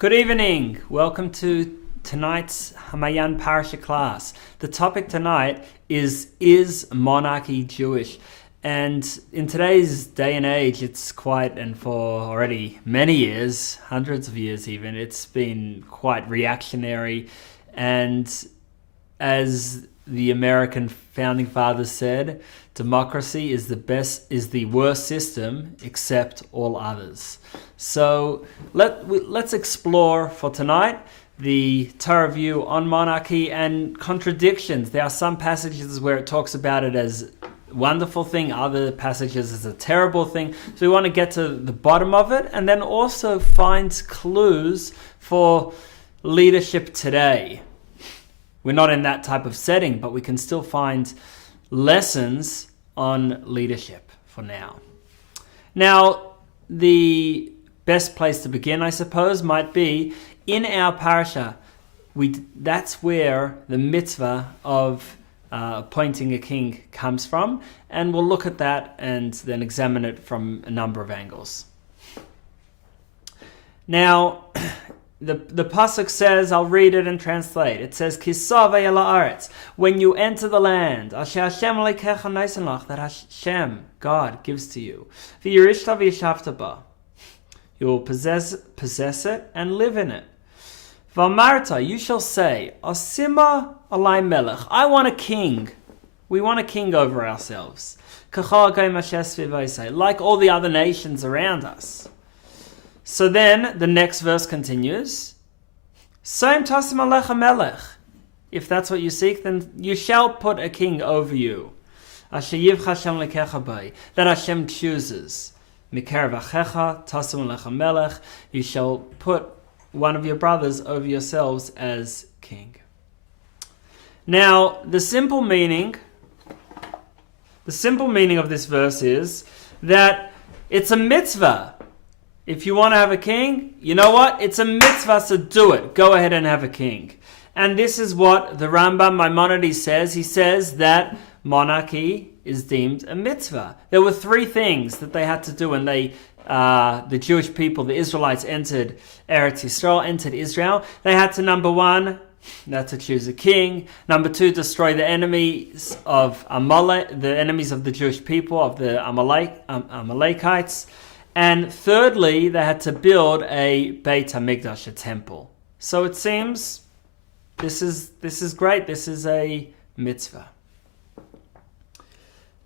Good evening. Welcome to tonight's Hamayan Parasha class. The topic tonight is monarchy Jewish? And in today's day and age, it's quite, and for already many years, hundreds of years even, it's been quite reactionary. And as the American founding fathers said, democracy is the worst system except all others. So let's explore for tonight the Torah view on monarchy and contradictions. There are some passages where it talks about it as a wonderful thing, other passages as a terrible thing. So we want to get to the bottom of it and then also find clues for leadership today. We're not in that type of setting, but we can still find lessons on leadership for now. Now, the best place to begin, I suppose, might be in our parasha. That's where the mitzvah of appointing a king comes from, and we'll look at that and then examine it from a number of angles. Now, the pasuk says, I'll read it and translate. It says, "Kisavei el haaretz," when you enter the land, asher Hashem Elokecha nosen lach, that Hashem, God, gives to you. V'yirishta v'yishavta ba, you will possess it and live in it. V'amarta, you shall say, Asima alai melech, I want a king. We want a king over ourselves. Kachal goyim asher svivaisei, like all the other nations around us. So then the next verse continues. Soim tasim alecha melech. If that's what you seek, then you shall put a king over you. Asher yivcha Hashem lekecha bai, that Hashem chooses. Mikerev achecha tasim alecha melech. You shall put one of your brothers over yourselves as king. Now, the simple meaning of this verse is that it's a mitzvah. If you want to have a king, you know what? It's a mitzvah, so do it. Go ahead and have a king. And this is what the Rambam Maimonides says. He says that monarchy is deemed a mitzvah. There were three things that they had to do when the Jewish people, the Israelites, entered Eretz Yisrael, entered Israel. They had to, number one, they had to choose a king. Number two, destroy the enemies of Amalek, the enemies of the Jewish people, of the Amalekites. And thirdly, they had to build a Beit HaMikdash, a temple. So it seems this is great. This is a mitzvah.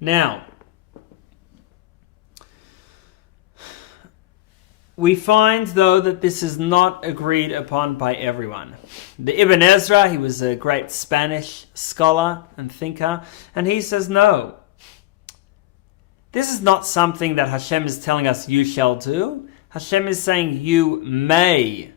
Now, we find, though, that this is not agreed upon by everyone. The Ibn Ezra, he was a great Spanish scholar and thinker, and he says no. This is not something that Hashem is telling us you shall do. Hashem is saying you may.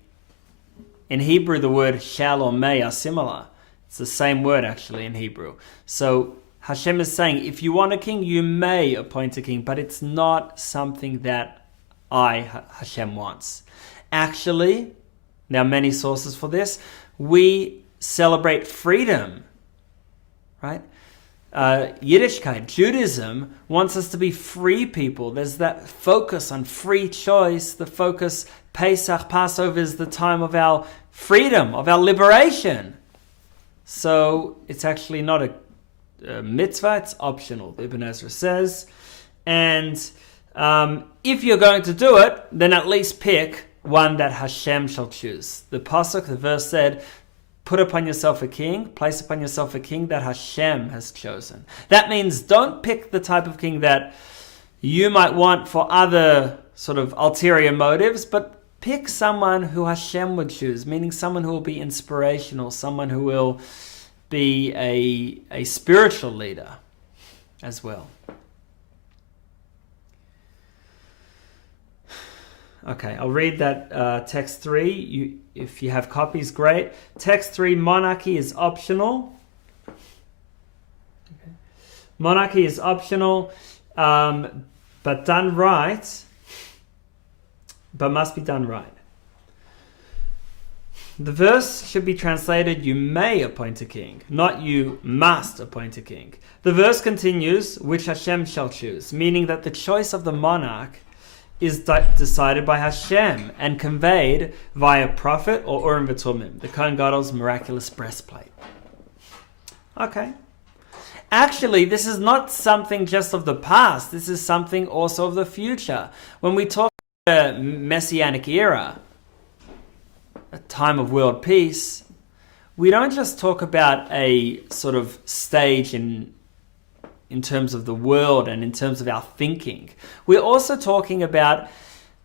In Hebrew, the word shall or may are similar. It's the same word actually in Hebrew. So Hashem is saying if you want a king, you may appoint a king, but it's not something that Hashem wants. Actually, there are many sources for this. We celebrate freedom, right? Yiddishkeit, Judaism, wants us to be free people. There's that focus on free choice. The focus, Pesach, Passover, is the time of our freedom, of our liberation. So it's actually not a mitzvah, it's optional, Ibn Ezra says. And if you're going to do it, then at least pick one that Hashem shall choose. The pasuk, the verse said, put upon yourself a king, place upon yourself a king that Hashem has chosen. That means don't pick the type of king that you might want for other sort of ulterior motives, but pick someone who Hashem would choose, meaning someone who will be inspirational, someone who will be a spiritual leader as well. Okay, I'll read that text 3. If you have copies, great. Text 3, monarchy is optional. Okay. Monarchy is optional, but done right, but must be done right. The verse should be translated, you may appoint a king, not you must appoint a king. The verse continues, which Hashem shall choose, meaning that the choice of the monarch is decided by Hashem and conveyed via prophet or Urim v'Tumim, the Kohen Gadol's miraculous breastplate. Okay. Actually, this is not something just of the past. This is something also of the future. When we talk about the Messianic era, a time of world peace, we don't just talk about a sort of stage in terms of the world and in terms of our thinking. We're also talking about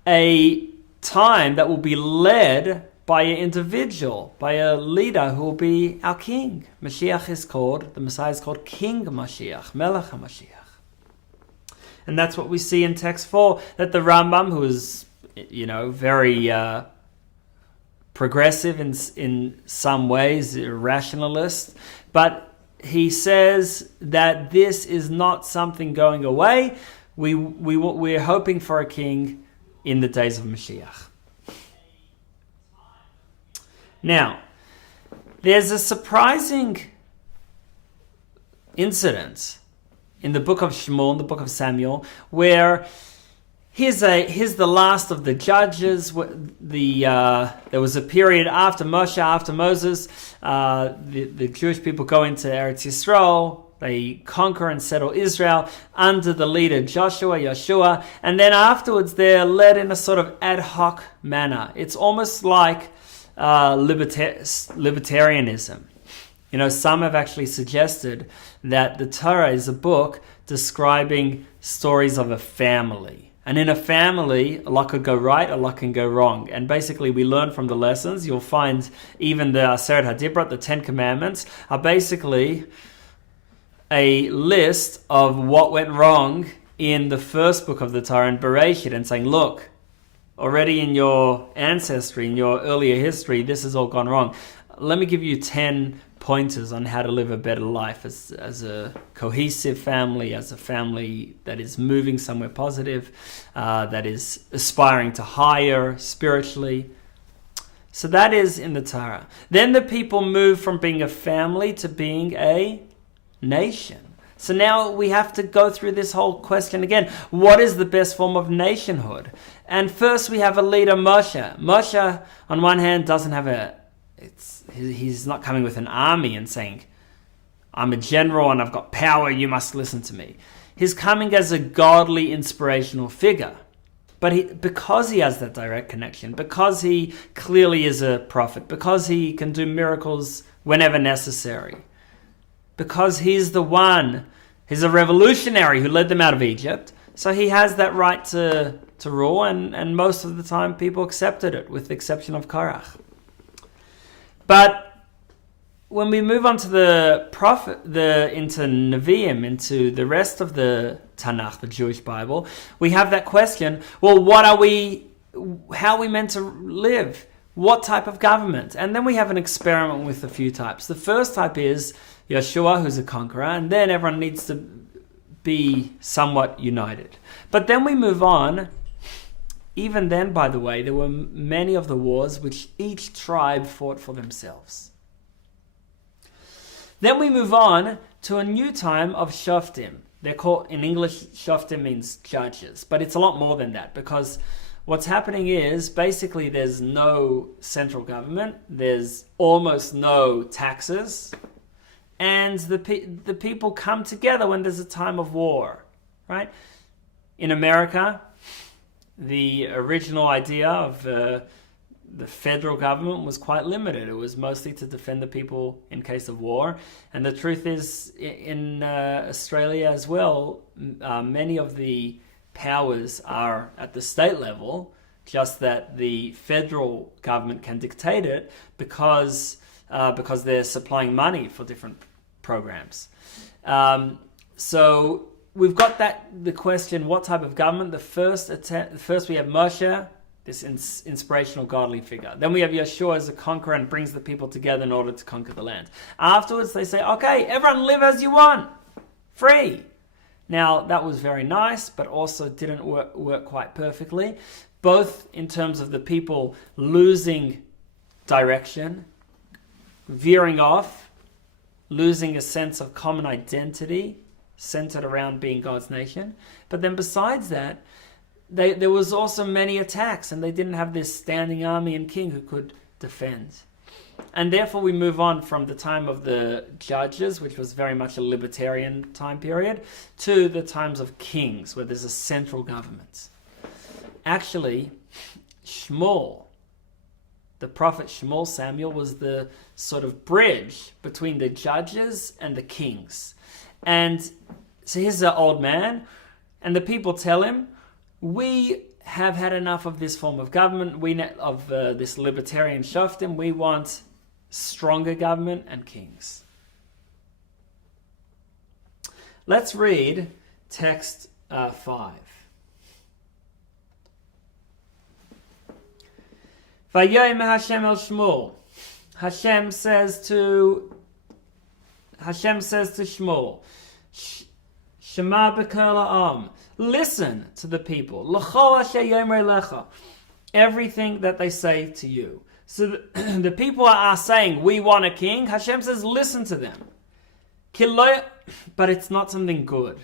a time that will be led by an individual, by a leader who will be our king. The Messiah is called King Mashiach, Melech HaMashiach. And that's what we see in text 4, that the Rambam, who is, very progressive in some ways, a rationalist, but he says that this is not something going away. We're hoping for a king in the days of Mashiach. Now, there's a surprising incident in the book of Shmuel, in the book of Samuel, where here's the last of the judges. There was a period after Moshe, after Moses. The Jewish people go into Eretz Yisrael. They conquer and settle Israel under the leader Yeshua, and then afterwards they're led in a sort of ad hoc manner. It's almost like libertarianism. Some have actually suggested that the Torah is a book describing stories of a family. And in a family, a lot could go right, a lot can go wrong. And basically, we learn from the lessons. You'll find even the Aseret HaDibrot, the Ten Commandments, are basically a list of what went wrong in the first book of the Torah, in Bereshit, and saying, look, already in your ancestry, in your earlier history, this has all gone wrong. Let me give you 10 pointers on how to live a better life as a cohesive family, as a family that is moving somewhere positive, that is aspiring to higher spiritually. So that is in the Torah. Then the people move from being a family to being a nation. So now we have to go through this whole question again. What is the best form of nationhood? And first we have a leader, Moshe. Moshe, on one hand, doesn't have he's not coming with an army and saying, I'm a general and I've got power, you must listen to me. He's coming as a godly, inspirational figure. But because he has that direct connection, because he clearly is a prophet, because he can do miracles whenever necessary, because he's the one, he's a revolutionary who led them out of Egypt, so he has that right to rule, and most of the time people accepted it, with the exception of Korach. But when we move on to into Nevi'im, into the rest of the Tanakh, the Jewish Bible, we have that question, well, how are we meant to live? What type of government? And then we have an experiment with a few types. The first type is Yeshua, who's a conqueror, and then everyone needs to be somewhat united. But then we move on. Even then, by the way, there were many of the wars which each tribe fought for themselves. Then we move on to a new time of Shoftim. They're called, in English, Shoftim means judges, but it's a lot more than that, because what's happening is basically there's no central government, there's almost no taxes, and the people come together when there's a time of war, right? In America, the original idea of the federal government was quite limited. It was mostly to defend the people in case of war. And the truth is, in Australia as well, many of the powers are at the state level, just that the federal government can dictate it because they're supplying money for different programs. So we've got the question, what type of government? First we have Moshe, this inspirational godly figure. Then we have Yeshua as a conqueror and brings the people together in order to conquer the land. Afterwards they say, okay, everyone live as you want, free. Now that was very nice, but also didn't work quite perfectly, both in terms of the people losing direction, veering off, losing a sense of common identity centered around being God's nation. But then besides that, there was also many attacks, and they didn't have this standing army and king who could defend. And therefore we move on from the time of the judges, which was very much a libertarian time period, to the times of kings, where there's a central government. Actually, Shmuel, the prophet Shmuel, Samuel, was the sort of bridge between the judges and the kings. And so here's an old man, and the people tell him, we have had enough of this form of government, this libertarian Shoftim. We want stronger government and kings. Let's read text 5. Vayom Hashem el Shmuel. Hashem says to Shmuel, Shema b'kol ha'am. Listen to the people. L'chol asher yomer lecha. Everything that they say to you. So the people are saying, we want a king. Hashem says, listen to them. But it's not something good.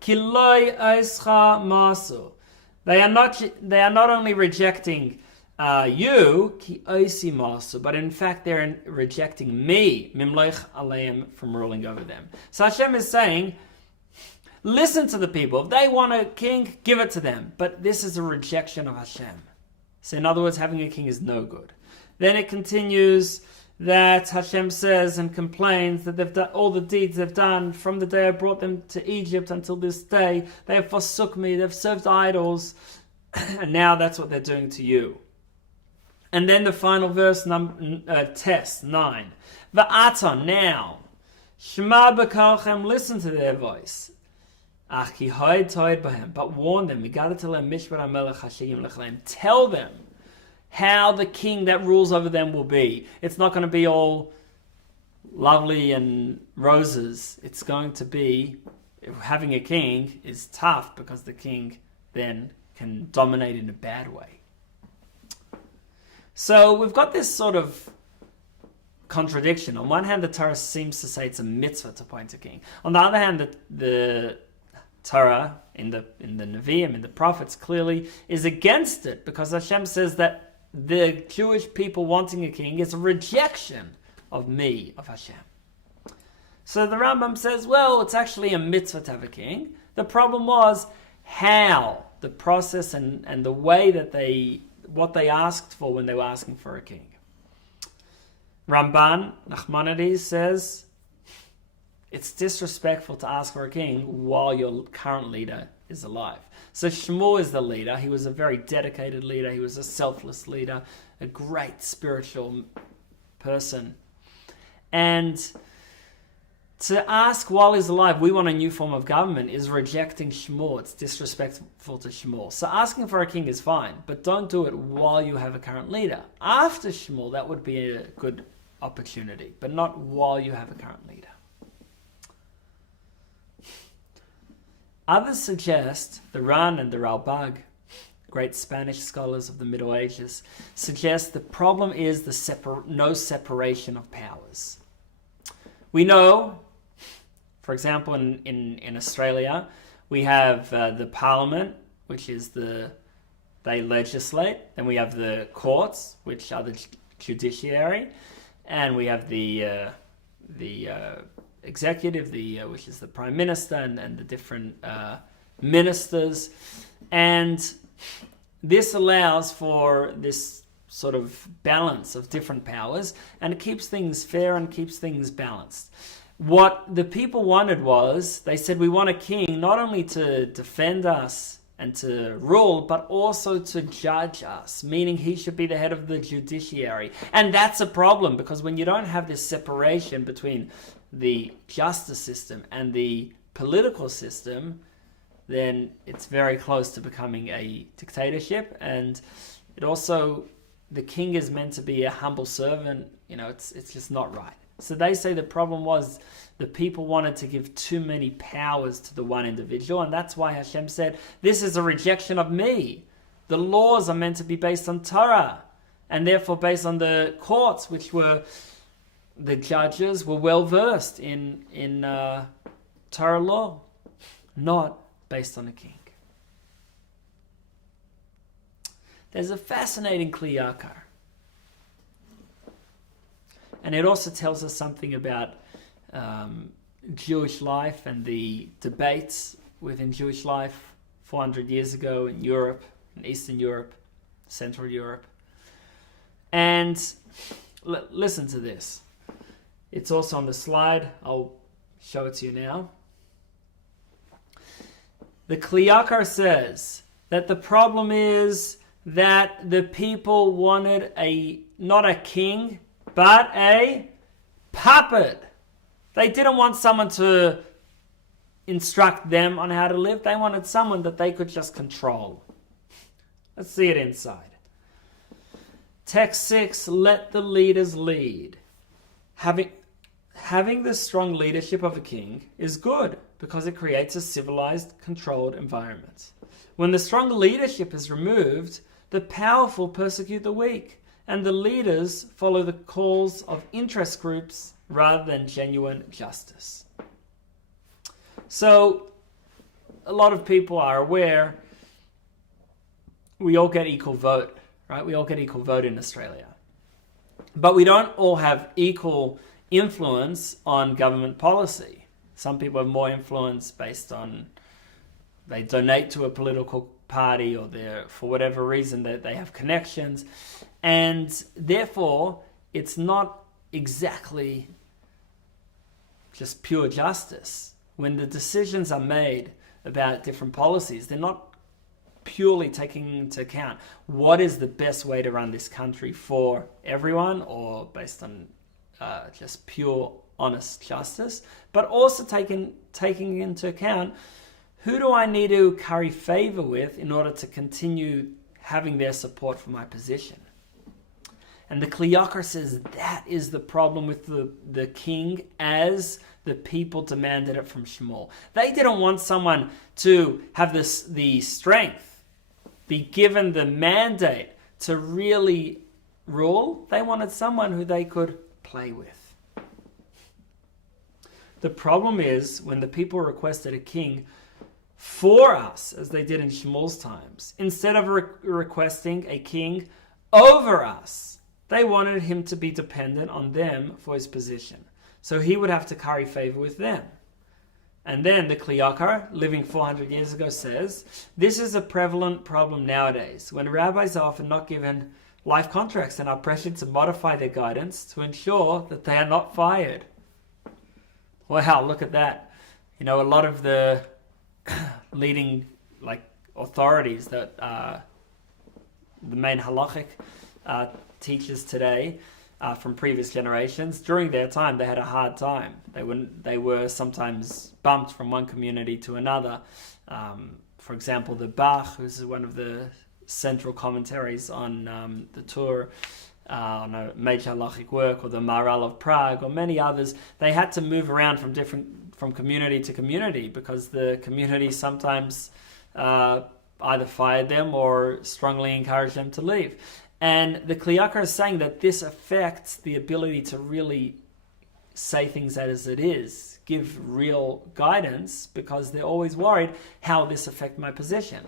Kiloi eischa masu. They are not only rejecting you, ki oisi masu, but in fact they're rejecting me, mimloich aleim, from ruling over them. So Hashem is saying, listen to the people. If they want a king, give it to them. But this is a rejection of Hashem. So in other words, having a king is no good. Then it continues that Hashem says and complains that they've done all the deeds they've done from the day I brought them to Egypt until this day. They have forsook me, they've served idols, and now that's what they're doing to you. And then the final verse, test 9. Va'ata, now, Shema b'kalchem, listen to their voice. Ach ki hoid toid b'hem, but warn them. Tell them how the king that rules over them will be. It's not going to be all lovely and roses. It's going to be, having a king is tough because the king then can dominate in a bad way. So we've got this sort of contradiction. On one hand, the Torah seems to say it's a mitzvah to appoint a king. On the other hand, the Torah in the Nevi'im, in the prophets, clearly is against it, because Hashem says that the Jewish people wanting a king is a rejection of me, of Hashem. So the Rambam says, well, it's actually a mitzvah to have a king. The problem was how, the process and the way that what they asked for when they were asking for a king. Ramban, Nachmanides, says, it's disrespectful to ask for a king while your current leader is alive. So Shmuel is the leader. He was a very dedicated leader. He was a selfless leader, a great spiritual person. And to ask while he's alive, we want a new form of government, is rejecting Shmuel. It's disrespectful to Shmuel. So asking for a king is fine, but don't do it while you have a current leader. After Shmuel, that would be a good opportunity, but not while you have a current leader. Others suggest, the Ran and the Rabbi, great Spanish scholars of the Middle Ages, suggest the problem is no separation of powers. We know, for example, in Australia, we have the Parliament, which is they legislate. Then we have the courts, which are the judiciary, and we have the executive, which is the prime minister, and the different ministers. And this allows for this sort of balance of different powers, and it keeps things fair and keeps things balanced. What the people wanted was, they said, we want a king not only to defend us and to rule, but also to judge us, meaning he should be the head of the judiciary. And that's a problem, because when you don't have this separation between the justice system and the political system, then it's very close to becoming a dictatorship. And it also, the king is meant to be a humble servant. It's just not right. So they say the problem was the people wanted to give too many powers to the one individual, and that's why Hashem said, this is a rejection of me. The laws are meant to be based on Torah, and therefore based on the courts, which were, the judges were well versed in Torah law, not based on a king. there's a fascinating kliyakar. And it also tells us something about Jewish life and the debates within Jewish life 400 years ago in Europe, in Eastern Europe, Central Europe. And listen to this. It's also on the slide. I'll show it to you now. The kliyakar says that the problem is that the people wanted not a king, but a puppet. They didn't want someone to instruct them on how to live. They wanted someone that they could just control. Let's see it inside. Text 6, let the leaders lead. Having the strong leadership of a king is good because it creates a civilized, controlled environment. When the strong leadership is removed, the powerful persecute the weak, and the leaders follow the calls of interest groups rather than genuine justice. So, a lot of people are aware we all get equal vote, right? We all get equal vote in Australia. But we don't all have equal influence on government policy. Some people have more influence based on they donate to a political party or for whatever reason that they have connections. And therefore, it's not exactly just pure justice. When the decisions are made about different policies, they're not purely taking into account what is the best way to run this country for everyone or based on just pure honest justice, but also taking into account who do I need to curry favor with in order to continue having their support for my position. And the kliyakar says that is the problem with the king as the people demanded it from Shmuel. They didn't want someone to have the strength, be given the mandate to really rule. They wanted someone who they could play with. The problem is when the people requested a king for us, as they did in Shmuel's times, instead of requesting a king over us, they wanted him to be dependent on them for his position. So he would have to curry favor with them. And then the kliyakar, living 400 years ago, says, this is a prevalent problem nowadays, when rabbis are often not given life contracts and are pressured to modify their guidance to ensure that they are not fired. Wow, look at that. You know, a lot of the leading authorities that the main halachic teachers today from previous generations, during their time they had a hard time. They were sometimes bumped from one community to another. For example, the Bach, who's one of the central commentaries on the Torah, on a major halachic work, or the Maharal of Prague, or many others, they had to move around from community to community because the community sometimes either fired them or strongly encouraged them to leave. And the kliyakar is saying that this affects the ability to really say things as it is, give real guidance, because they're always worried how this affect my position.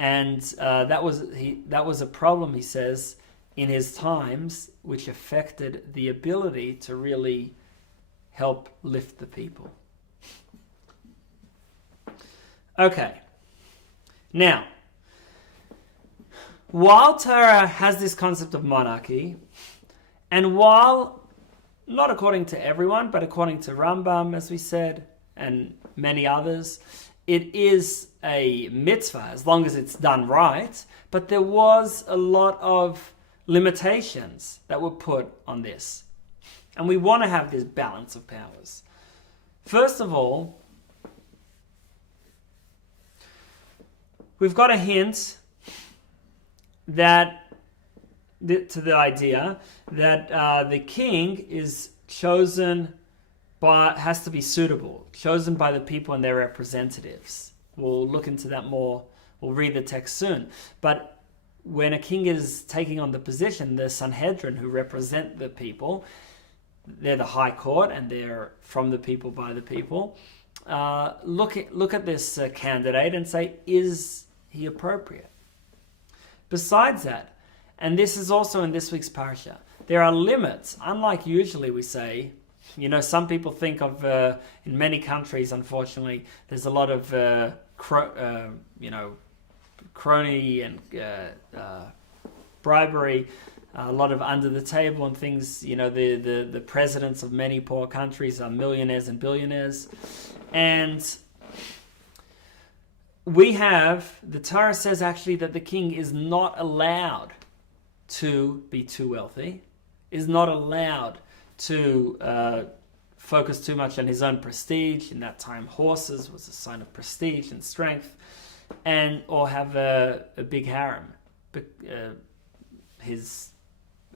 And that was a problem, he says, in his times, which affected the ability to really help lift the people. Okay. Now, while Torah has this concept of monarchy, and while, not according to everyone, but according to Rambam, as we said, and many others, it is a mitzvah, as long as it's done right, but there was a lot of limitations that were put on this. And we want to have this balance of powers. First of all, we've got a hint that to the idea that the king is chosen has to be suitable, chosen by the people and their representatives. We'll look into that more. We'll read the text soon. But when a king is taking on the position, the Sanhedrin, who represent the people, they're the high court and they're from the people, by the people. Look at this candidate and say, is he appropriate? Besides that, and this is also in this week's Parasha, there are limits. Unlike usually we say, some people think of, in many countries, unfortunately, there's a lot of, crony and bribery, a lot of under the table and things. The presidents of many poor countries are millionaires and billionaires. And the Torah says actually that the king is not allowed to be too wealthy, is not allowed to focus too much on his own prestige. In that time, horses was a sign of prestige and strength, or have a big harem. His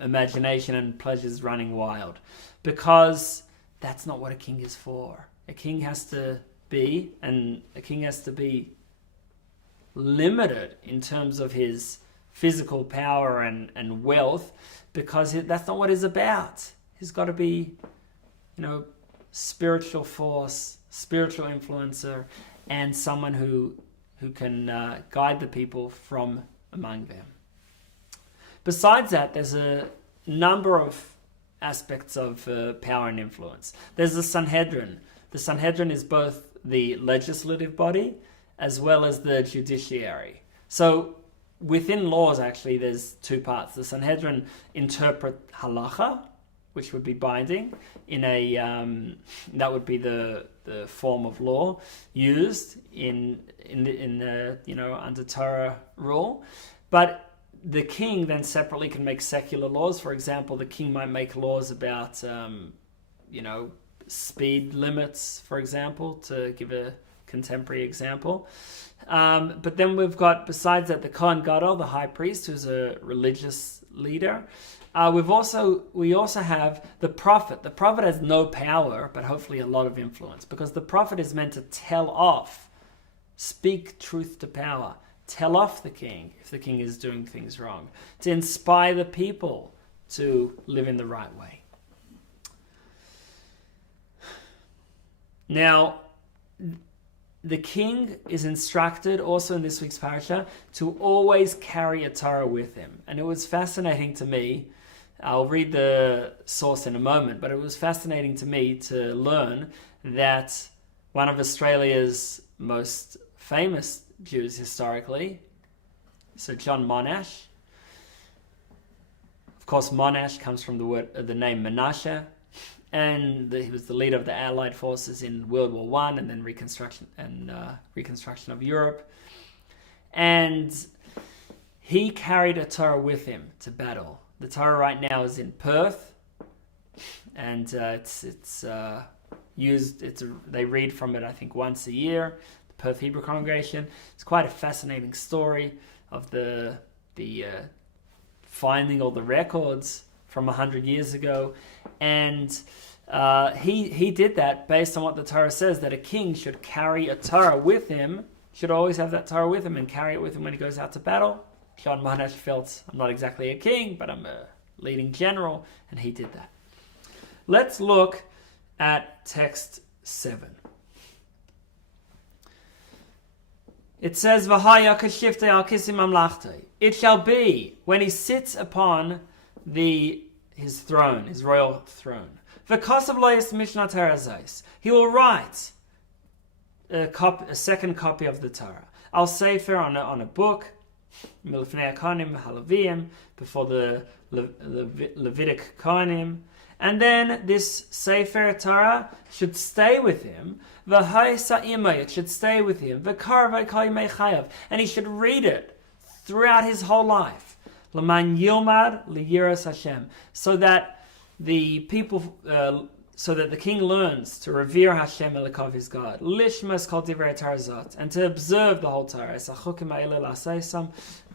imagination and pleasures running wild, because that's not what a king is for. A king has to be limited in terms of his physical power and wealth, because that's not what he's about. He's got to be, spiritual force, spiritual influencer, and someone who can guide the people from among them. Besides that, there's a number of aspects of power and influence. There's the Sanhedrin. The Sanhedrin is both the legislative body as well as the judiciary. So within laws, actually, there's two parts. The Sanhedrin interpret halacha, which would be binding in that would be the form of law used in under Torah rule. But the king then separately can make secular laws. For example, the king might make laws about speed limits, for example, to give a contemporary example. But then we've got, besides that, the Kohen Gadol, the high priest, who's a religious leader. We also have the prophet. The prophet has no power, but hopefully a lot of influence, because the prophet is meant to speak truth to power, tell off the king if the king is doing things wrong, to inspire the people to live in the right way. Now, the king is instructed also in this week's parasha to always carry a Torah with him. And it was fascinating to me. I'll read the source in a moment, but it was fascinating to me to learn that one of Australia's most famous Jews historically, so John Monash. Of course, Monash comes from the name Menashe, and he was the leader of the Allied forces in World War I and then reconstruction of Europe. And he carried a Torah with him to battle. The Torah right now is in Perth, and it's used. They read from it, I think, once a year. The Perth Hebrew congregation. It's quite a fascinating story of the finding all the records from 100 years ago, and he did that based on what the Torah says, that a king should carry a Torah with him, should always have that Torah with him and carry it with him when he goes out to battle. John Monash felt, I'm not exactly a king, but I'm a leading general, and he did that. Let's look at text 7. It says, it shall be when he sits upon his throne, his royal throne. He will write a second copy of the Torah. Al Sefer on a book, before the Levitic Kohanim. And then this Sefer Torah should stay with him. It should stay with him. And he should read it throughout his whole life. So that the people, so that the king learns to revere Hashem Elokav, his God, lishmas kol divrei Torah, and to observe the whole Torah,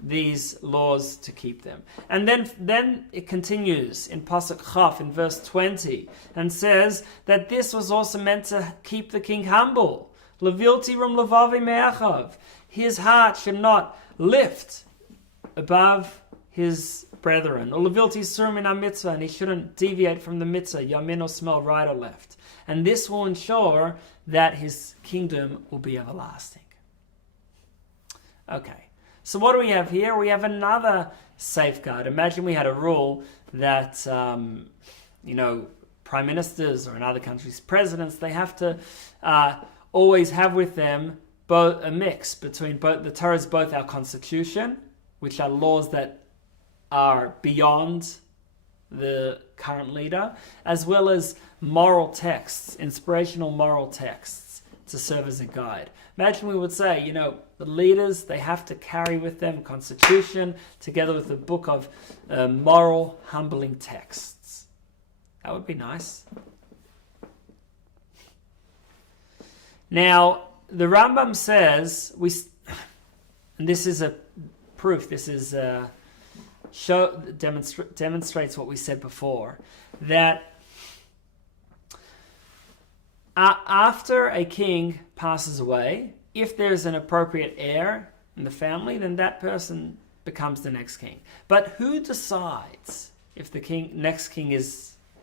these laws to keep them. And then it continues in Pasuk Chaf in verse 20 and says that this was also meant to keep the king humble. Levilti rum levavi me'achav. His heart should not lift above his brethren. Or levilti surim in mitzvah, and he shouldn't deviate from the mitzvah, yamin or smell, right or left. And this will ensure that his kingdom will be everlasting. Okay. So what do we have here? We have another safeguard. Imagine we had a rule that, prime ministers, or in other countries, presidents, they have to always have with them both a mix between both. The Torah is both our constitution, which are laws that are beyond the current leader, as well as moral texts, inspirational moral texts to serve as a guide. Imagine we would say, the leaders, they have to carry with them constitution together with a book of moral, humbling texts. That would be nice. Now, the Rambam says, and this is a proof, this is demonstrates what we said before, that after a king passes away, if there's an appropriate heir in the family, then that person becomes the next king. But who decides if the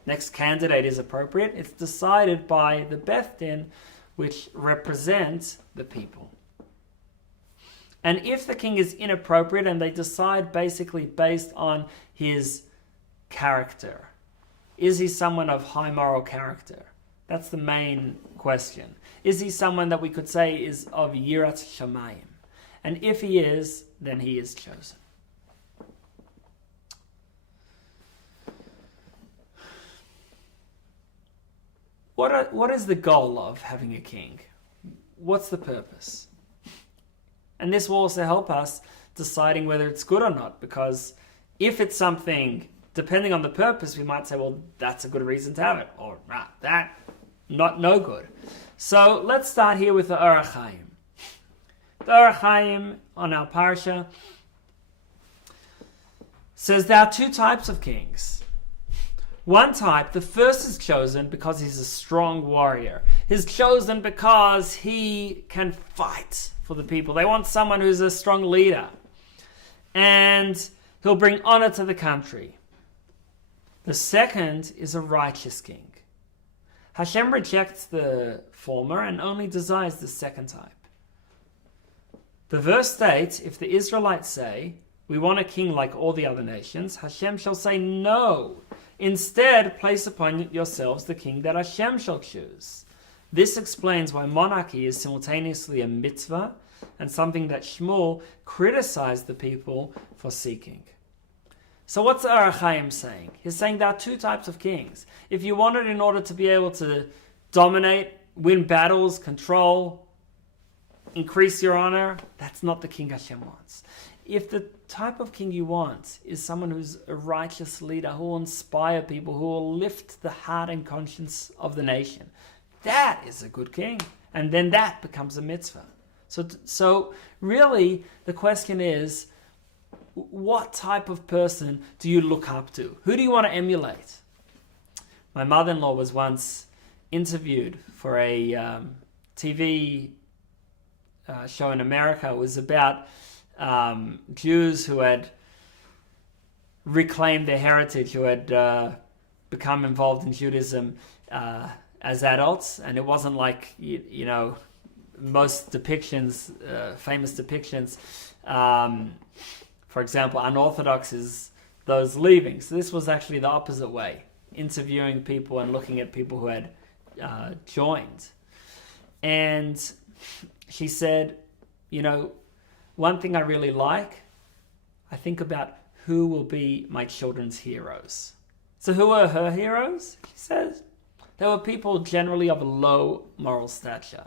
next candidate is appropriate? It's decided by the Beth Din, which represents the people. And if the king is inappropriate, and they decide basically based on his character, is he someone of high moral character? That's the main question. Is he someone that we could say is of Yirat Shamayim? And if he is, then he is chosen. What is the goal of having a king? What's the purpose? And this will also help us deciding whether it's good or not, because if it's something, depending on the purpose, we might say, well, that's a good reason to have it, or no good. So let's start here with the Orach Chaim. The Orach Chaim on our Parasha says there are two types of kings. One type, the first is chosen because he's a strong warrior. He's chosen because he can fight for the people. They want someone who's a strong leader. And he'll bring honor to the country. The second is a righteous king. Hashem rejects the former and only desires the second type. The verse states, if the Israelites say, we want a king like all the other nations, Hashem shall say, no. Instead, place upon yourselves the king that Hashem shall choose. This explains why monarchy is simultaneously a mitzvah and something that Shmuel criticized the people for seeking. So what's the Orach Chaim saying? He's saying there are two types of kings. If you want it in order to be able to dominate, win battles, control, increase your honor, that's not the king Hashem wants. If the type of king you want is someone who's a righteous leader, who will inspire people, who will lift the heart and conscience of the nation, that is a good king. And then that becomes a mitzvah. So really, the question is, what type of person do you look up to? Who do you want to emulate? My mother-in-law was once interviewed for a TV show in America. It was about Jews who had reclaimed their heritage, who had become involved in Judaism as adults. And it wasn't like, most depictions, famous depictions, for example, unorthodox is those leaving. So this was actually the opposite way, interviewing people and looking at people who had joined. And she said, one thing I really like, I think about who will be my children's heroes. So who are her heroes? She says, they were people generally of a low moral stature.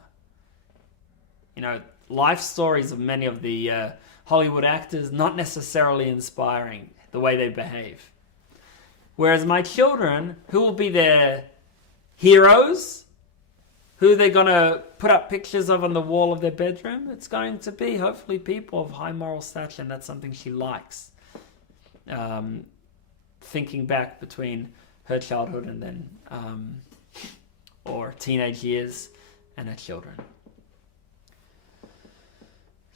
Life stories of many of the Hollywood actors, not necessarily inspiring the way they behave. Whereas my children, who will be their heroes, who they're going to put up pictures of on the wall of their bedroom, it's going to be hopefully people of high moral stature, and that's something she likes. Thinking back between her childhood and then, or teenage years and her children.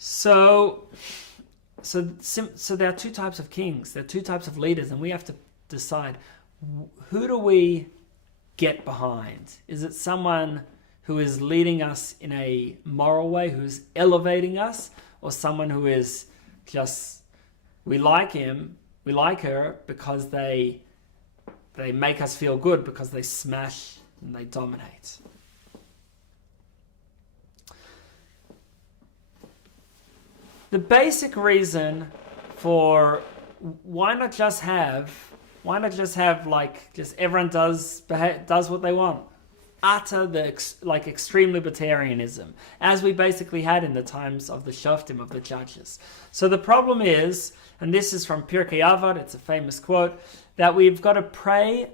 So there are two types of kings, there are two types of leaders, and we have to decide, who do we get behind? Is it someone who is leading us in a moral way, who's elevating us, or someone who is just, we like him, we like her because they make us feel good, because they smash and they dominate. The basic reason for why not just have like just everyone does what they want, utter the extreme libertarianism, as we basically had in the times of the Shoftim, of the judges. So the problem is, and this is from Pirkei Avot, it's a famous quote, that we've got to pray.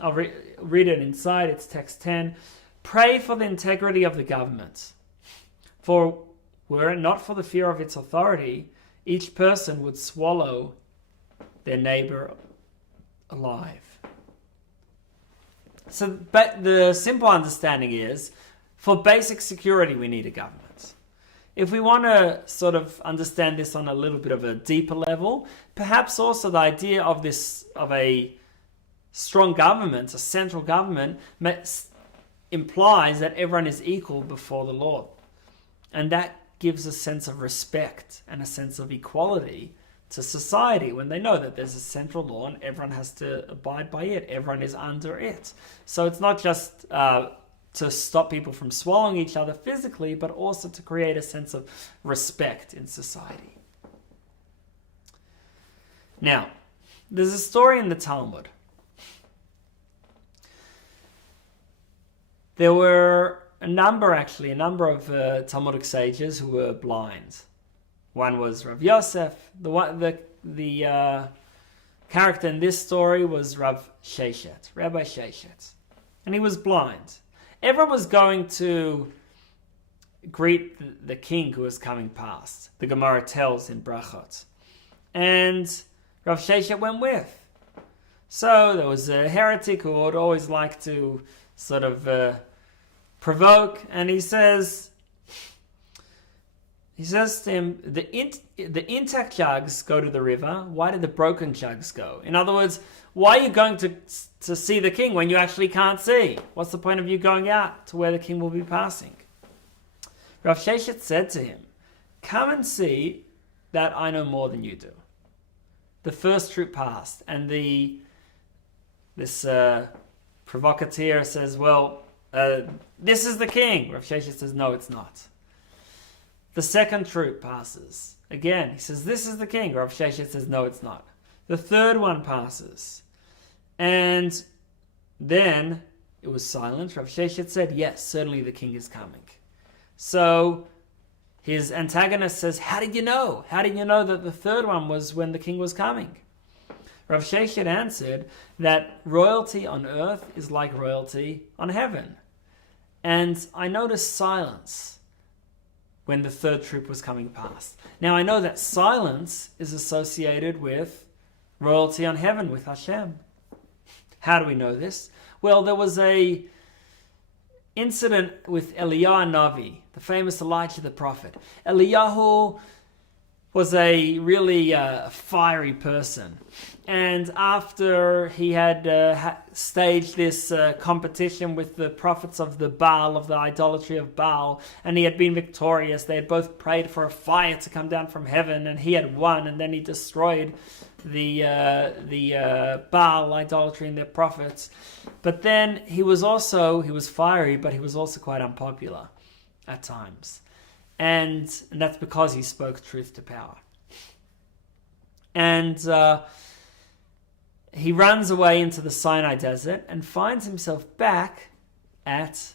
I'll read it inside, it's text 10. Pray for the integrity of the government. For were it not for the fear of its authority, each person would swallow their neighbor alive. So the simple understanding is, for basic security, we need a government. If we want to sort of understand this on a little bit of a deeper level, perhaps also the idea of a strong government, a central government, implies that everyone is equal before the Lord. And that gives a sense of respect and a sense of equality to society, when they know that there's a central law and everyone has to abide by it. Everyone is under it. So it's not just to stop people from swallowing each other physically, but also to create a sense of respect in society. Now, there's a story in the Talmud. There were a number of Talmudic sages who were blind. One was Rav Yosef. The character in this story was Rabbi Sheshet. And he was blind. Everyone was going to greet the king who was coming past. The Gemara tells in Brachot. And Rav Sheshet went with. So there was a heretic who would always like to sort of provoke, and he says to him, the intact jugs go to the river. Why did the broken jugs go? In other words, why are you going to see the king when you actually can't see? What's the point of you going out to where the king will be passing? Rav Sheshet said to him, come and see that I know more than you do. The first troop passed, and this provocateur says, well, this is the king. Rav Sheshet says, no, it's not. The second troop passes. Again, he says, this is the king. Rav Sheshet says, no, it's not. The third one passes. And then it was silent. Rav Sheshet said, yes, certainly the king is coming. So his antagonist says, how did you know? How did you know that the third one was when the king was coming? Rav Sheshet answered that royalty on earth is like royalty on heaven. And I noticed silence when the third troop was coming past. Now I know that silence is associated with royalty on heaven, with Hashem. How do we know this? Well, there was a incident with Eliyahu Navi, the famous Elijah the prophet. Eliyahu was a really fiery person. And after he had staged this competition with the prophets of the Baal, of the idolatry of Baal, and he had been victorious, they had both prayed for a fire to come down from heaven, and he had won, and then he destroyed the Baal idolatry and their prophets. But then he was fiery, but he was also quite unpopular at times. And that's because he spoke truth to power. And he runs away into the Sinai desert and finds himself back at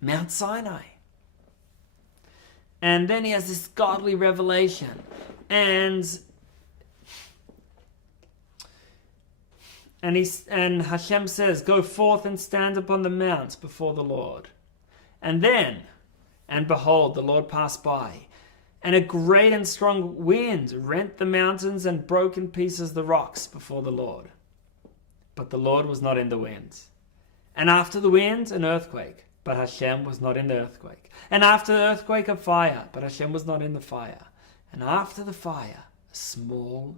Mount Sinai. And then he has this godly revelation. And Hashem says, go forth and stand upon the mount before the Lord. And behold, the Lord passed by, and a great and strong wind rent the mountains and broke in pieces the rocks before the Lord. But the Lord was not in the wind. And after the wind, an earthquake, but Hashem was not in the earthquake. And after the earthquake, a fire, but Hashem was not in the fire. And after the fire, a small,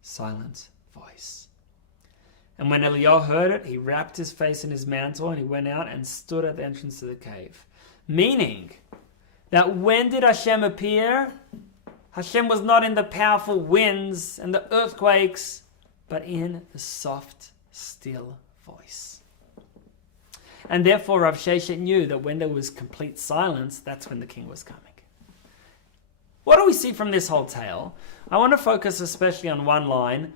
silent voice. And when Eliyahu heard it, he wrapped his face in his mantle, and he went out and stood at the entrance to the cave. Meaning that when did Hashem appear? Hashem was not in the powerful winds and the earthquakes, but in the soft, still voice. And therefore Rav Sheshet knew that when there was complete silence, that's when the king was coming. What do we see from this whole tale? I want to focus especially on one line,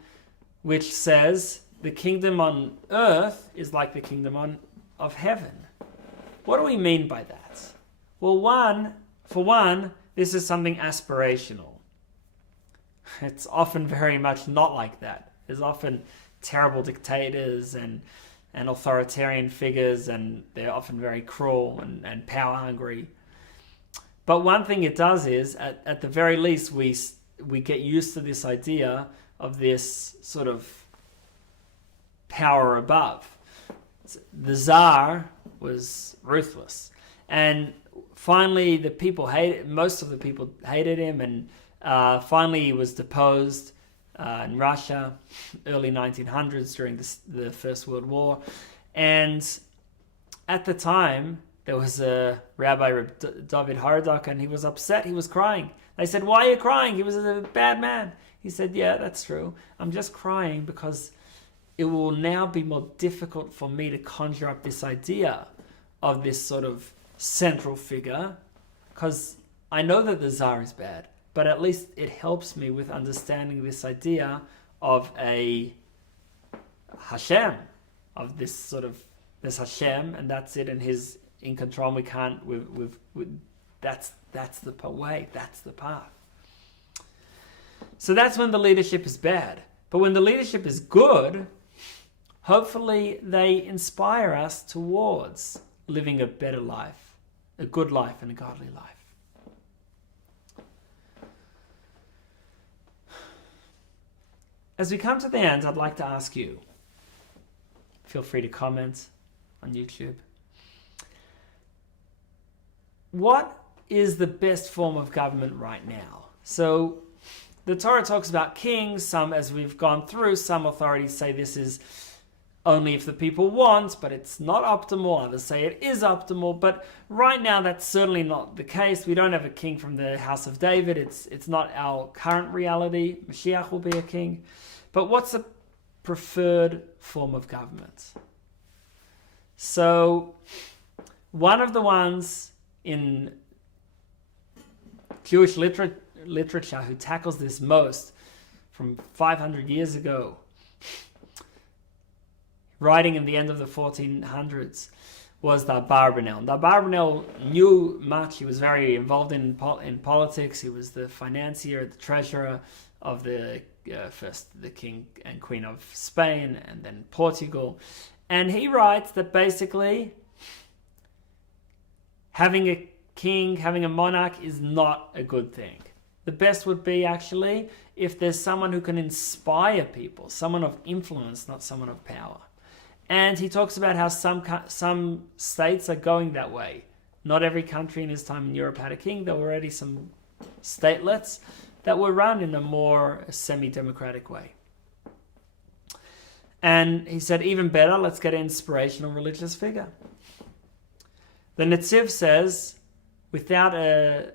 which says, the kingdom on earth is like the kingdom of heaven. What do we mean by that? Well, for one, this is something aspirational. It's often very much not like that. There's often terrible dictators and authoritarian figures, and they're often very cruel and power hungry. But one thing it does is, at the very least, we get used to this idea of this sort of power above. The Tsar was ruthless, and finally most of the people hated him, and finally he was deposed in Russia, early 1900s during the First World War. And at the time, there was a Rabbi, Dovid Haradok, and he was upset. He was crying. They said, "Why are you crying? He was a bad man." He said, "Yeah, that's true. I'm just crying because it will now be more difficult for me to conjure up this idea of this sort of central figure, because I know that the Tsar is bad, but at least it helps me with understanding this idea of a Hashem, of this Hashem, and that's it, and He's in control. And we can't. That's the way. That's the path. So that's when the leadership is bad. But when the leadership is good, hopefully they inspire us towards living a better life, a good life, and a godly life. As we come to the end, I'd like to ask you, feel free to comment on YouTube, what is the best form of government right now? So the Torah talks about kings. Some, as we've gone through, some authorities say this is only if the people want, but it's not optimal. Others say it is optimal, but right now that's certainly not the case. We don't have a king from the house of David. It's not our current reality. Mashiach will be a king. But what's the preferred form of government? So one of the ones in Jewish literature who tackles this most, from 500 years ago, writing in the end of the 1400s, was the Abarbanel. The Abarbanel knew much. He was very involved in politics. He was the financier, the treasurer of first the king and queen of Spain, and then Portugal. And he writes that basically having a king, having a monarch is not a good thing. The best would be actually if there's someone who can inspire people, someone of influence, not someone of power. And he talks about how some states are going that way. Not every country in his time in Europe had a king. There were already some statelets that were run in a more semi-democratic way. And he said, even better, let's get an inspirational religious figure. The Netziv says, without a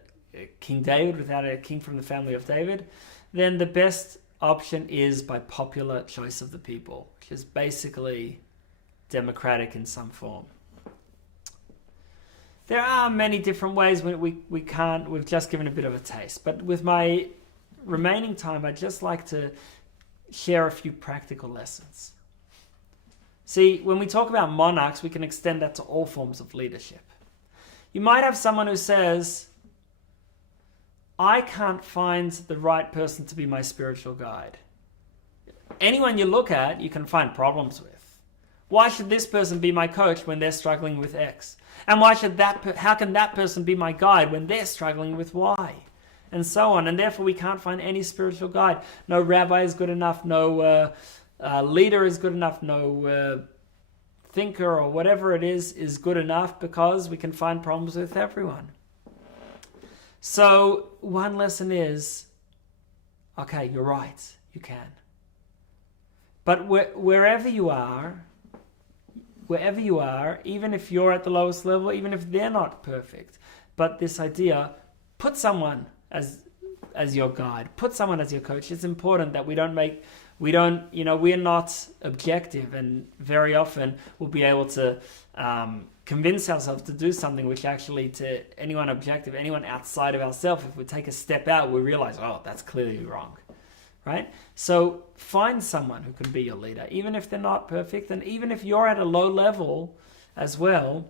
King David, without a king from the family of David, then the best option is by popular choice of the people, which is basically democratic in some form. There are many different ways. We've just given a bit of a taste. But with my remaining time, I'd just like to share a few practical lessons. See, when we talk about monarchs, we can extend that to all forms of leadership. You might have someone who says, I can't find the right person to be my spiritual guide. Anyone you look at, you can find problems with. Why should this person be my coach when they're struggling with X? And how can that person be my guide when they're struggling with Y? And so on. And therefore we can't find any spiritual guide. No rabbi is good enough, no leader is good enough, no thinker or whatever it is good enough, because we can find problems with everyone. So one lesson is, okay, you're right, you can. But wherever you are, even if you're at the lowest level, even if they're not perfect, but this idea, put someone as as your guide. Put someone as your coach. It's important that we're not objective, and very often we'll be able to convince ourselves to do something which actually, to anyone objective, anyone outside of ourselves, if we take a step out, we realize, oh, that's clearly wrong, right? So find someone who can be your leader, even if they're not perfect, and even if you're at a low level as well.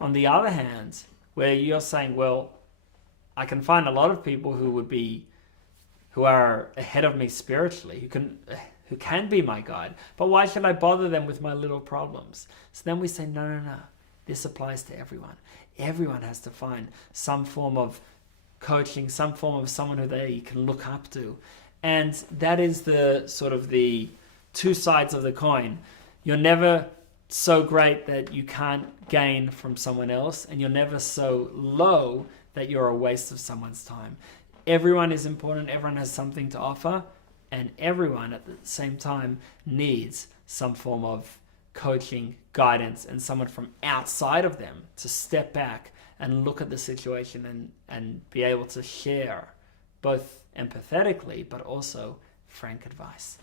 On the other hand, where you're saying, well, I can find a lot of people who are ahead of me spiritually, who can be my guide, but why should I bother them with my little problems? So then we say, no. This applies to everyone. Everyone has to find some form of coaching, some form of someone who they can look up to. And that is the sort of the two sides of the coin. You're never so great that you can't gain from someone else, and you're never so low that you're a waste of someone's time. Everyone is important, everyone has something to offer, and everyone at the same time needs some form of coaching, guidance, and someone from outside of them to step back and look at the situation and be able to share, both empathetically but also frank advice.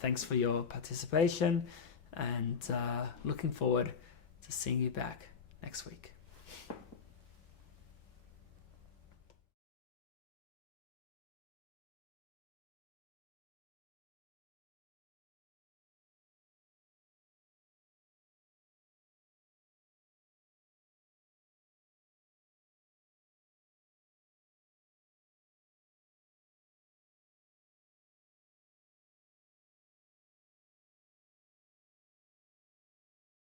Thanks for your participation, and looking forward to seeing you back next week.